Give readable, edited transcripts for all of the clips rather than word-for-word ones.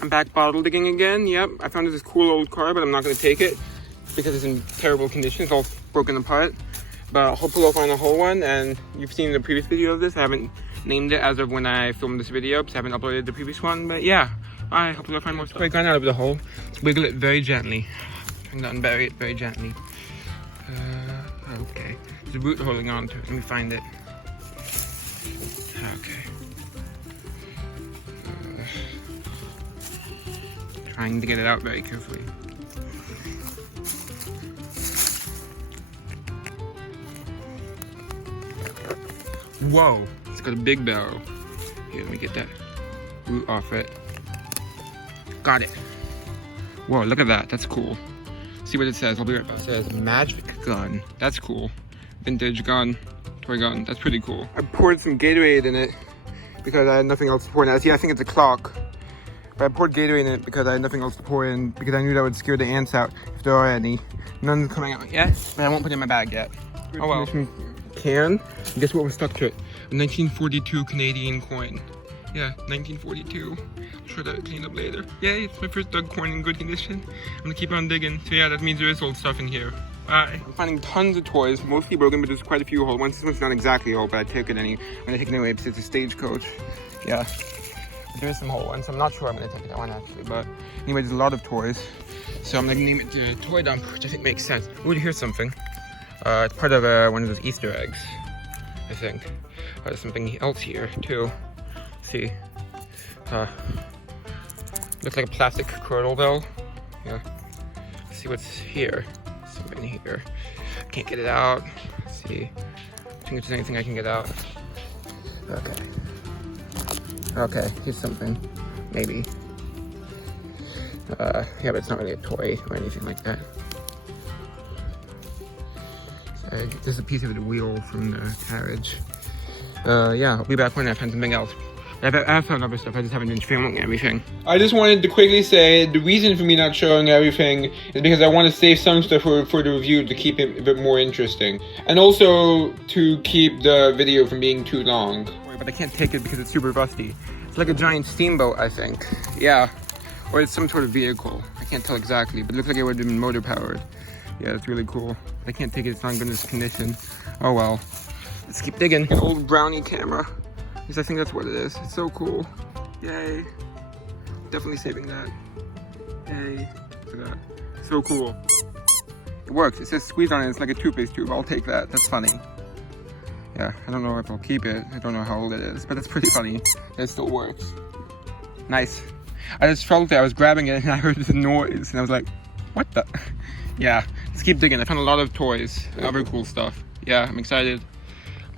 I'm back bottle digging again. Yep, I found this cool old car, but I'm not going to take it because it's in terrible condition. It's all broken apart. But hopefully I'll find a whole one. And you've seen the previous video of this. I haven't named it as of when I filmed this video because I haven't uploaded the previous one. But yeah, I hopefully I'll find more stuff. I got out of the hole. Wiggle it very gently. And unbury it very gently. Okay. There's a root holding on to it. Let me find it. Okay. Trying to get it out very carefully. Whoa, it's got a big barrel. Here, let me get that root off it. Got it. Whoa, look at that, that's cool. See what it says, I'll be right back. It says magic gun, that's cool. Vintage gun, toy gun, that's pretty cool. I poured some Gatorade in it because I had nothing else to pour in it. See, I think it's a clock. But I poured Gatorade in it because I had nothing else to pour in because I knew that would scare the ants out if there are any. None's coming out yet, but I won't put it in my bag yet. Oh well. Can. And guess what was stuck to it? A 1942 Canadian coin. Yeah, 1942. I'll try to clean up later. Yay, it's my first dug coin in good condition. I'm gonna keep on digging. So yeah, that means there is old stuff in here. Bye. I'm finding tons of toys, mostly broken, but there's quite a few old ones. This one's not exactly old, but I took it I'm gonna take it anyway because it's a stagecoach. Yeah. There is some whole ones. I'm not sure I'm gonna take that one actually, but anyway, there's a lot of toys. So I'm gonna name it the Toy Dump, which I think makes sense. Oh, here's something. It's part of one of those Easter eggs, I think. There's something else here too. See, looks like a plastic cradle bell. Yeah. Let's see what's here. Something here. I can't get it out. Let's see. I think there's anything I can get out. Okay. Okay, here's something. Maybe. Yeah, but it's not really a toy or anything like that. So, there's a piece of the wheel from the carriage. Yeah, I'll be back when I find something else. I've found other stuff, I just haven't been filming everything. I just wanted to quickly say, the reason for me not showing everything is because I want to save some stuff for the review to keep it a bit more interesting. And also to keep the video from being too long. But I can't take it because it's super rusty. It's like a giant steamboat, I think. Yeah, or it's some sort of vehicle. I can't tell exactly, but it looks like it would have been motor powered. Yeah, it's really cool. I can't take it, it's not in good condition. Oh well. Let's keep digging. An old Brownie camera. Because I think that's what it is. It's so cool. Yay. Definitely saving that. Yay. Look at that. So cool. It works. It says squeeze on it. It's like a toothpaste tube. I'll take that. That's funny. Yeah, I don't know if I'll keep it. I don't know how old it is, but that's pretty funny. It still works. Nice. I just felt it. I was grabbing it and I heard the noise and I was like, what the? Yeah, let's keep digging. I found a lot of toys and other cool stuff. Yeah, I'm excited.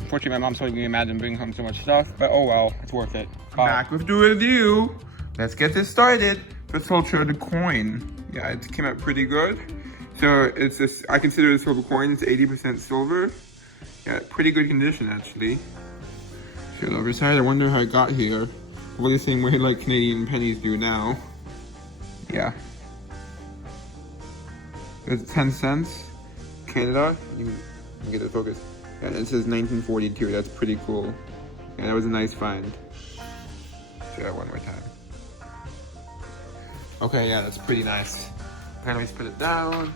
Unfortunately, my mom's probably gonna be mad and bring home so much stuff, but oh well, it's worth it. Back with the review. Let's get this started. First of all, show the coin. Yeah, it came out pretty good. So it's this, I consider this silver coin. It's 80% silver. Yeah, pretty good condition actually. Show the other side. I wonder how it got here. Probably the same way like Canadian pennies do now. Yeah. It's 10 cents. Canada. You can get it focused. And it says 1942, that's pretty cool. Yeah, that was a nice find. Do that one more time. Okay, yeah, that's pretty nice. Okay, let me just put it down.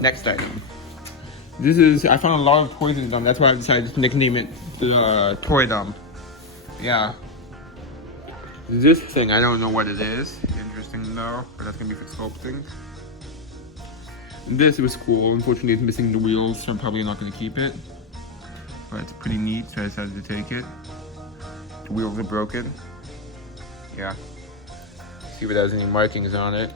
Next item. This is, I found a lot of toys in dump, that's why I decided to nickname it the Toy Dump. Yeah. This thing, I don't know what it is. Interesting though, but that's gonna be for sculpting. This was cool. Unfortunately, it's missing the wheels, so I'm probably not going to keep it. But it's pretty neat, so I decided to take it. The wheels are broken. Yeah. See if it has any markings on it.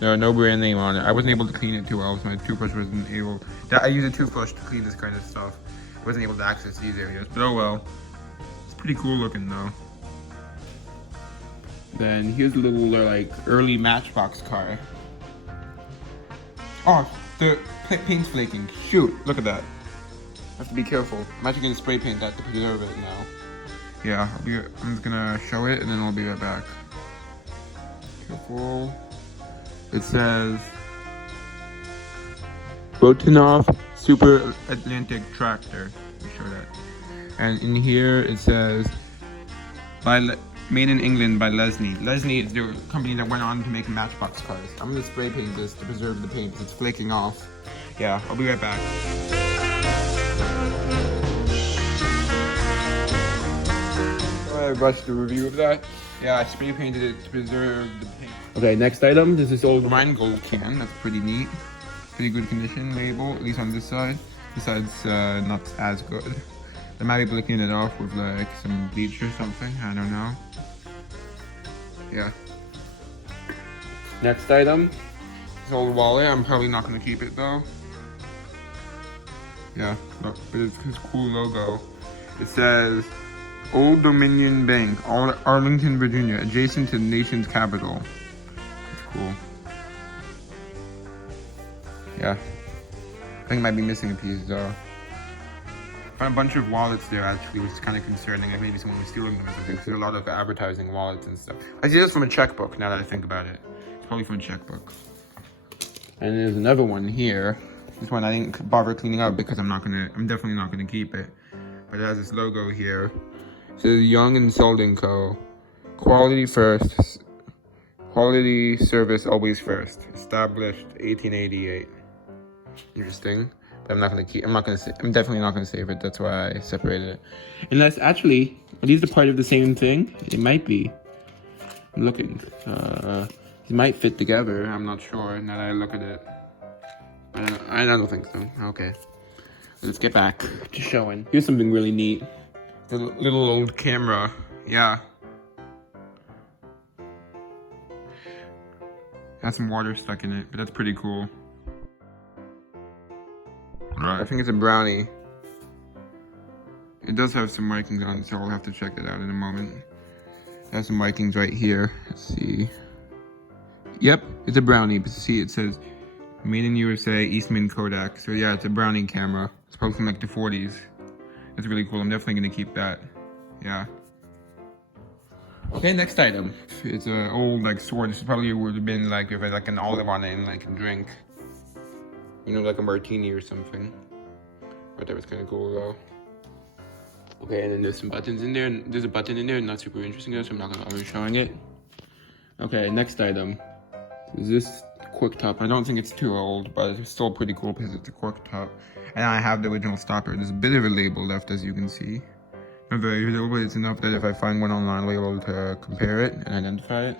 No brand name on it. I wasn't able to clean it too well, so my toothbrush wasn't able. I use a toothbrush to clean this kind of stuff. I wasn't able to access these areas, but oh well. It's pretty cool looking though. Then here's a little like early Matchbox car. Oh, the paint's flaking. Shoot, look at that. I have to be careful. I'm actually gonna spray paint that to preserve it now. Yeah, I'm just gonna show it and then I'll be right back. Careful. It says Rotunov Super Atlantic Tractor. Let me show that. And in here it says Made in England by Lesney. Lesney is the company that went on to make Matchbox cars. I'm gonna spray paint this to preserve the paint because it's flaking off. Yeah, I'll be right back. I rushed the review of that. Yeah, I spray painted it to preserve the paint. Okay, next item. This is old Rheingold can. That's pretty neat. Pretty good condition label, at least on this side. This side's not as good. They might be able to clean it off with like some bleach or something. I don't know. Yeah. Next item. This old wallet. I'm probably not gonna keep it though. Yeah, look, but it's his cool logo. It says Old Dominion Bank, Arlington, Virginia, adjacent to the nation's capital. That's cool. Yeah. I think I might be missing a piece though. I found a bunch of wallets there actually, which is kind of concerning. Like maybe someone was stealing them or something. Because there are a lot of advertising wallets and stuff. I see this from a checkbook now that I think about it. It's probably from a checkbook. And there's another one here. This one I didn't bother cleaning up because I'm definitely not gonna keep it. But it has this logo here. It says Young and Selden Co. Quality first. Quality service always first. Established 1888. Interesting. But I'm definitely not gonna save it. That's why I separated it. Unless actually, are these a part of the same thing? It might be. I'm looking. It might fit together. I'm not sure now that I look at it. I don't think so. Okay. Let's get back to showing. Here's something really neat. The little old camera. Yeah. Has some water stuck in it, but that's pretty cool. Right. I think it's a brownie. It does have some markings on it, so I'll have to check it out in a moment. It has some markings right here. Let's see. Yep, it's a brownie, but see, it says Made in USA, Eastman Kodak. So yeah, it's a brownie camera. It's probably from like the 40s. That's really cool. I'm definitely gonna keep that. Yeah. Okay, next item. It's an old like sword. This probably would have been like if it had like an olive on it and like a drink. You know, like a martini or something. But that was kind of cool though. Okay, and then there's some buttons in there. And there's a button in there, not super interesting though, so I'm not gonna bother showing it. Okay, next item. Is this cork top? I don't think it's too old, but it's still pretty cool because it's a cork top. And I have the original stopper. There's a bit of a label left, as you can see. Not very visible, but it's enough that if I find one online, I'll be able to compare it and identify it.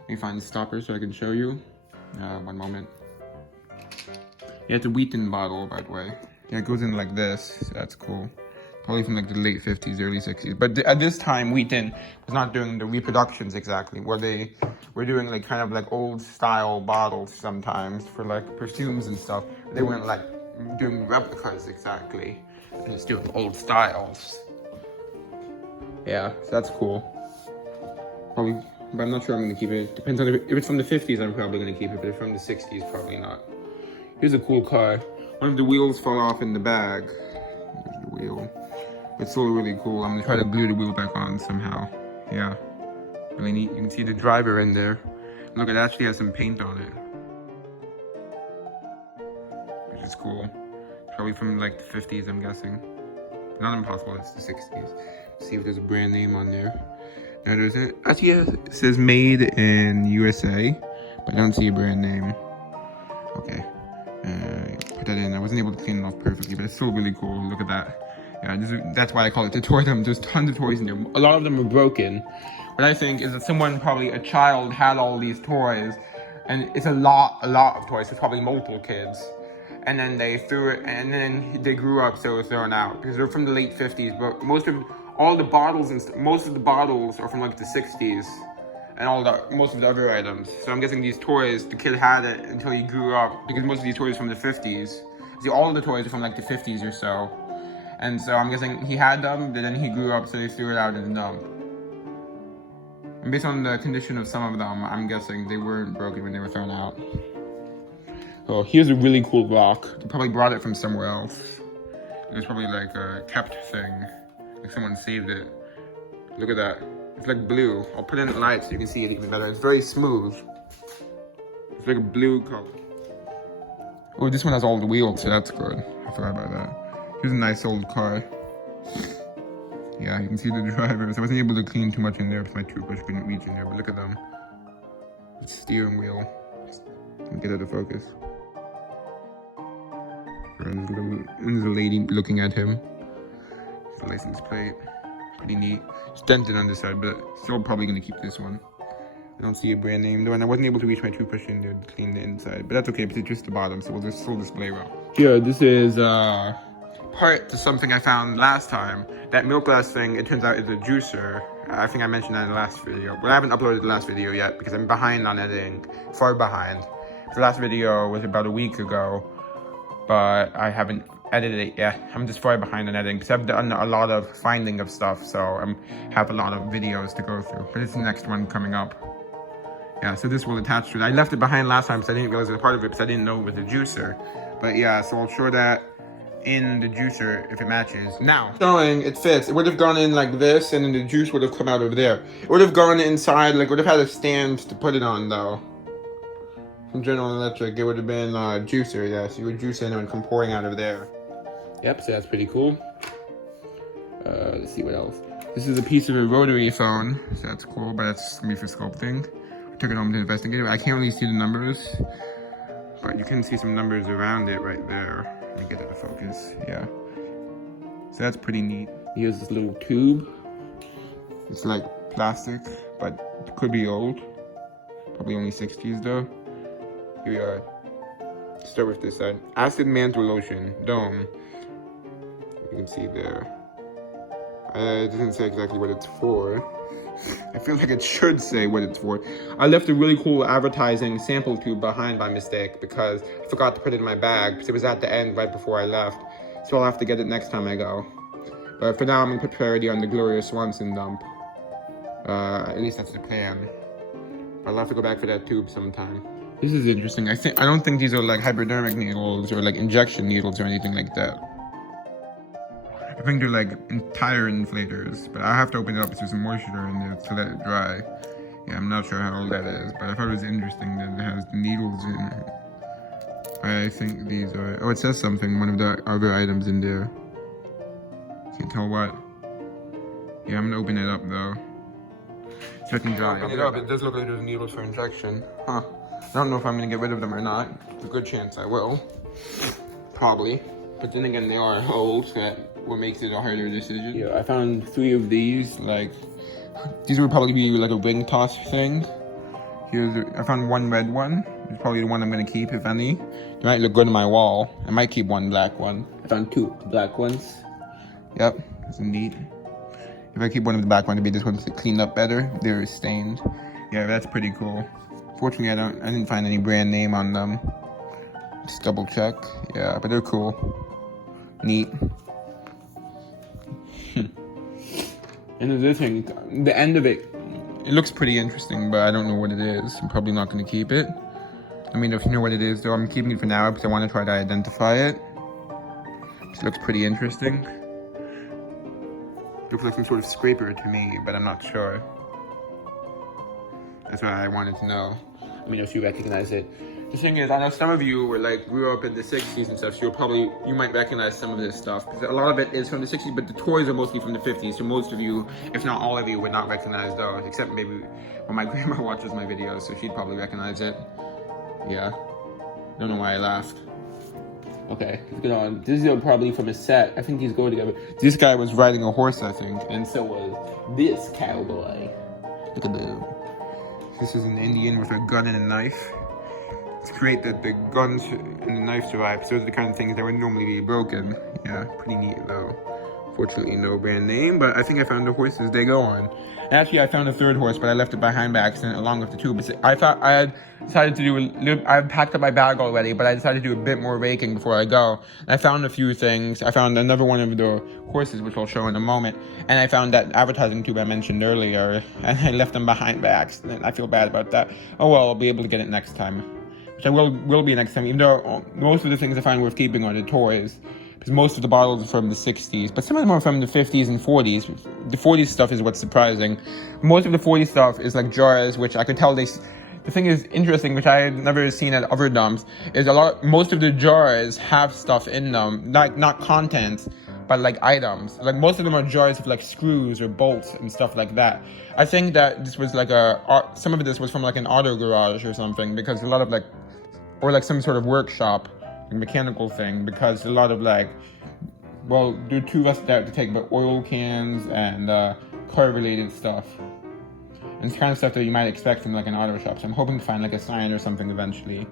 Let me find the stopper so I can show you. One moment. Yeah, it's a Wheaton bottle, by the way. Yeah, it goes in like this, so that's cool. Probably from like the late 50s, early 60s. But at this time, Wheaton was not doing the reproductions exactly, where they were doing like kind of like old style bottles sometimes for like perfumes and stuff. They weren't like doing replicas exactly, just doing old styles. Yeah, so that's cool. Probably, but I'm not sure I'm gonna keep it. Depends on if it's from the 50s, I'm probably gonna keep it, but if from the 60s, probably not. Here's a cool car. One of the wheels fell off in the bag. There's the wheel. It's still really cool. I'm gonna try to glue the wheel back on somehow. Yeah, really neat. You can see the driver in there. Look, it actually has some paint on it, which is cool. Probably from like the 50s, I'm guessing. Not impossible, it's the 60s. See if there's a brand name on there. No, there isn't. Actually, it says made in USA, but I don't see a brand name. Okay, put that in. I wasn't able to clean it off perfectly, but it's still really cool. Look at that. Yeah, that's why I call it the toy room. There's tons of toys in there. A lot of them are broken. What I think is that someone, probably a child, had all these toys, and it's a lot of toys. It's probably multiple kids. And then they threw it, and then they grew up, so it was thrown out because they're from the late 50s. But most of the bottles are from like the 60s, and most of the other items. So I'm guessing these toys, the kid had it until he grew up, because most of these toys are from the 50s. See, all of the toys are from like the 50s or so, and so I'm guessing he had them, but then he grew up, so they threw it out in the dump. And based on the condition of some of them, I'm guessing they weren't broken when they were thrown out. Oh, here's a really cool rock. They probably brought it from somewhere else. It's probably like a kept thing. Like someone saved it. Look at that. It's like blue. I'll put in the light so you can see it even better. It's very smooth. It's like a blue color. Oh, this one has all the wheels, so that's good. I forgot about that. Here's a nice old car. Yeah, you can see the drivers. I wasn't able to clean too much in there because my toothbrush couldn't reach in there, but look at them. The steering wheel. Let me get out of focus. And there's a lady looking at him. His license plate. Pretty neat. It's dented on this side, but still probably gonna keep this one. I don't see a brand name though, and I wasn't able to reach my toothbrush in there to clean the inside, but that's okay because it's just the bottom, so we'll just full display well. Here, this is part to something I found last time. That milk glass thing, it turns out is a juicer. I think I mentioned that in the last video, but I haven't uploaded the last video yet because I'm behind on editing, far behind. The last video was about a week ago, but I haven't edited it yet. I'm just far behind on editing because I've done a lot of finding of stuff, so I have a lot of videos to go through, but it's the next one coming up. Yeah, so this will attach to it. I left it behind last time because I didn't realize it was part of it because I didn't know it was a juicer. But yeah, so I'll show that in the juicer if it matches. Now, showing it fits. It would have gone in like this and then the juice would have come out over there. It would have gone inside, like would have had a stand to put it on though. From General Electric, it would have been a juicer, yeah. So you would juice in and it would come pouring out of there. Yep, so that's pretty cool. Let's see what else. This is a piece of a rotary phone, so that's cool, but that's gonna be for sculpting. Took it home to investigate it. I can't really see the numbers, but you can see some numbers around it right there. Let me get it to focus. Yeah. So that's pretty neat. Here's this little tube. It's like plastic, but it could be old. Probably only 60s though. Here we are. Start with this side. Acid mantle lotion, dome. You can see there. It doesn't say exactly what it's for. I feel like it should say what it's for. I left a really cool advertising sample tube behind by mistake because I forgot to put it in my bag because it was at the end right before I left. So I'll have to get it next time I go. But for now, I'm gonna put priority on the Gloria Swanson dump. At least that's the plan. I'll have to go back for that tube sometime. This is interesting. I don't think these are like hypodermic needles or like injection needles or anything like that. I think they're like tire inflators, but I have to open it up because there's some moisture in there to let it dry. Yeah, I'm not sure how old that is, but I thought it was interesting that it has needles in it. I think these are, oh, it says something, one of the other items in there. Can't tell what. Yeah, I'm gonna open it up though. So it can dry. Open it up, it does look like there's needles for injection. Huh. I don't know if I'm gonna get rid of them or not. There's a good chance I will. Probably. But then again, they are old, so that what makes it a harder decision. Yeah, I found 3 of these, like, these would probably be like a ring toss thing. I found 1 red one. It's probably the one I'm gonna keep, if any. It might look good on my wall. I might keep 1 black one. I found 2 black ones. Yep, that's neat. If I keep one of the black ones, it'd be this one's to clean up better. They're stained. Yeah, that's pretty cool. Fortunately, I didn't find any brand name on them. Just double check. Yeah, but they're cool. Neat. And the thing, the end of it looks pretty interesting, but I don't know what it is. I'm probably not going to keep it. I mean, if you know what it is, though, I'm keeping it for now because I want to try to identify it. It looks pretty interesting. Looks like some sort of scraper to me, but I'm not sure. That's what I wanted to know. Let me know if you recognize it. The thing is, I know some of you were like grew up in the 60s and stuff, so you might recognize some of this stuff because a lot of it is from the 60s, but the toys are mostly from the 50s. So most of you, if not all of you, would not recognize those, except maybe when my grandma watches my videos, so she'd probably recognize it. Yeah, don't know why I laughed. Okay, let's get on. This is probably from a set. I think these go together. This guy was riding a horse, I think, and so was this cowboy. Look at them. This is an Indian with a gun and a knife. It's great that the guns and the knife survive. So those are the kind of things that would normally be broken. Yeah, pretty neat though. Fortunately, no brand name, but I think I found the horses they go on. And actually, I found a 3rd horse, but I left it behind by accident along with the 2. But I thought I had decided to do I had packed up my bag already, but I decided to do a bit more raking before I go. And I found a few things. I found another one of the horses, which I'll show in a moment. And I found that advertising tube I mentioned earlier, and I left them behind by accident. I feel bad about that. Oh well, I'll be able to get it next time. Which I will be next time, even though most of the things I find worth keeping are the toys. Because most of the bottles are from the 60s, but some of them are from the 50s and 40s. The 40s stuff is what's surprising. Most of the 40s stuff is like jars, which I could tell the thing is interesting, which I had never seen at other dumps, is most of the jars have stuff in them, like not contents, but like items. Like most of them are jars of like screws or bolts and stuff like that. I think that this was like some of this was from like an auto garage or something, because a lot of like, or like some sort of workshop, like mechanical thing, because a lot of like, well, there are two of us there to take about oil cans and car related stuff. And it's kind of stuff that you might expect from like an auto shop. So I'm hoping to find like a sign or something eventually.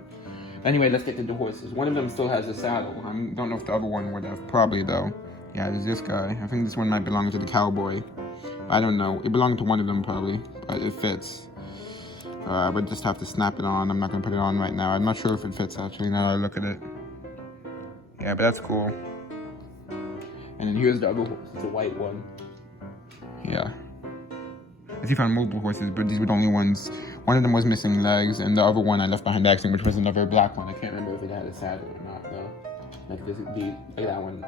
Anyway, let's get to the horses. One of them still has a saddle. I don't know if the other one would have. Probably, though. Yeah, there's this guy. I think this one might belong to the cowboy. I don't know. It belonged to one of them, probably. But it fits. I would just have to snap it on. I'm not going to put it on right now. I'm not sure if it fits, actually, now that I look at it. Yeah, but that's cool. And then here's the other horse. It's a white one. Yeah. I see found multiple horses, but these were the only ones. One of them was missing legs, and the other one I left behind the accident, which was another black one. I can't remember if it had a saddle or not, though. Like that one,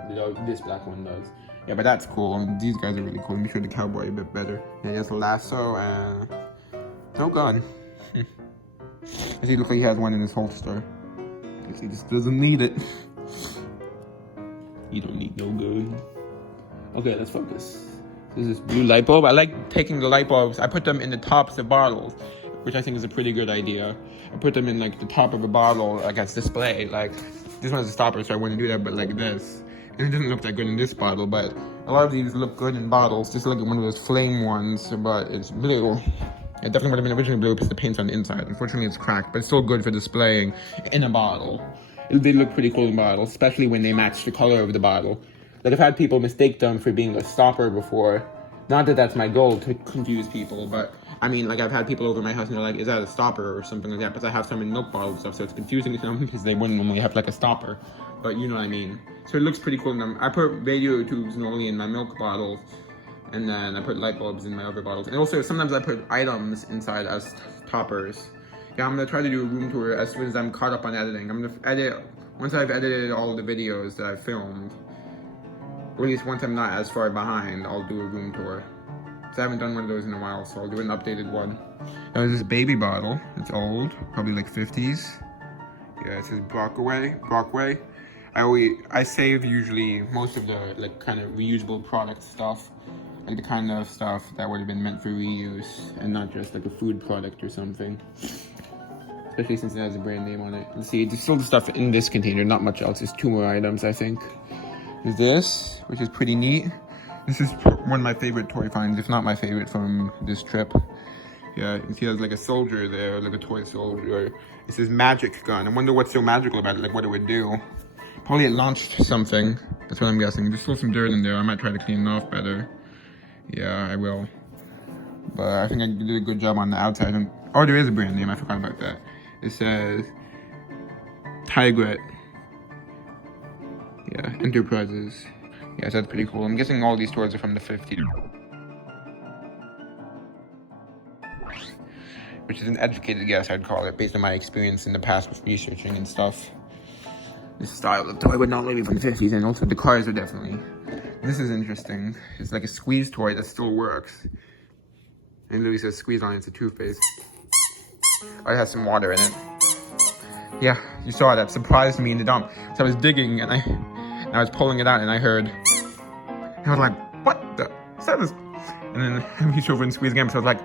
this black one does. Yeah, but that's cool. And these guys are really cool. Let me show the cowboy a bit better. Yeah, he has a lasso and no gun. I see, looks like he has one in his holster. Because he just doesn't need it. You don't need no gun. Okay, let's focus. This is blue light bulb. I like taking the light bulbs. I put them in the tops of bottles, which I think is a pretty good idea. I put them in like the top of a bottle, like as display. Like this one has a stopper, so I wouldn't do that, but like this. And it doesn't look that good in this bottle, but a lot of these look good in bottles. Just like one of those flame ones, but it's blue. It definitely would have been originally blue because the paint's on the inside. Unfortunately, it's cracked, but it's still good for displaying in a bottle. They look pretty cool in bottles, especially when they match the color of the bottle. Like, I've had people mistake them for being a stopper before. Not that that's my goal, to confuse people, but I mean, like, I've had people over my house and they're like, is that a stopper or something like that? Because I have some in milk bottles and stuff, so it's confusing to them because they wouldn't normally have like a stopper. But you know what I mean. So it looks pretty cool in them. I put radio tubes normally in my milk bottles, and then I put light bulbs in my other bottles. And also, sometimes I put items inside as toppers. Yeah, I'm gonna try to do a room tour as soon as I'm caught up on editing. I'm gonna edit, once I've edited all the videos that I've filmed, or at least once I'm not as far behind, I'll do a room tour. So I haven't done one of those in a while, so I'll do an updated one. Now there's this baby bottle. It's old, probably like 50s. Yeah, it says Brockway. I save usually most of the like kind of reusable product stuff, like the kind of stuff that would have been meant for reuse and not just like a food product or something. Especially since it has a brand name on it. Let's see, there's still the stuff in this container, not much else. There's 2 more items, I think. There's this, which is pretty neat. This is one of my favorite toy finds, if not my favorite from this trip. Yeah, you can see there's like a soldier there, like a toy soldier. It says magic gun. I wonder what's so magical about it, like what it would do. Probably it launched something. That's what I'm guessing. There's still some dirt in there. I might try to clean it off better. Yeah, I will. But I think I did a good job on the outside. Oh, there is a brand name. I forgot about that. It says Tigret. Yeah, Enterprises. Yeah, so that's pretty cool. I'm guessing all these toys are from the 50s. Which is an educated guess, I'd call it, based on my experience in the past with researching and stuff. This style of toy would not be from the 50s, and also the cars are definitely. This is interesting. It's like a squeeze toy that still works. And it literally says squeeze on it. It's a toothpaste. Oh, it has some water in it. Yeah, you saw that. Surprised me in the dump. So I was digging and I was pulling it out and I heard. And I was like, what the? Is that this? And then I reached over and squeezed again. So I was like,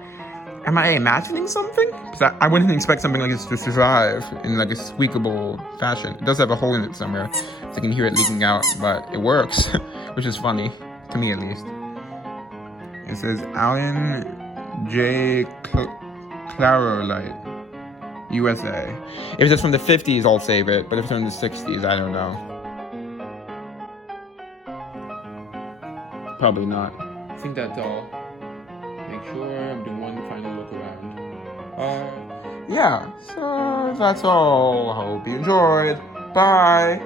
am I imagining something? Because I wouldn't expect something like this to survive in like a squeakable fashion. It does have a hole in it somewhere, so I can hear it leaking out, but it works, which is funny, to me at least. It says Alan J. Clarolite, USA. If it's from the 50s, I'll save it, but if it's from the 60s, I don't know. Probably not. I think that's all. Make sure I'm doing one final look around. Yeah, so that's all. I hope you enjoyed. Bye.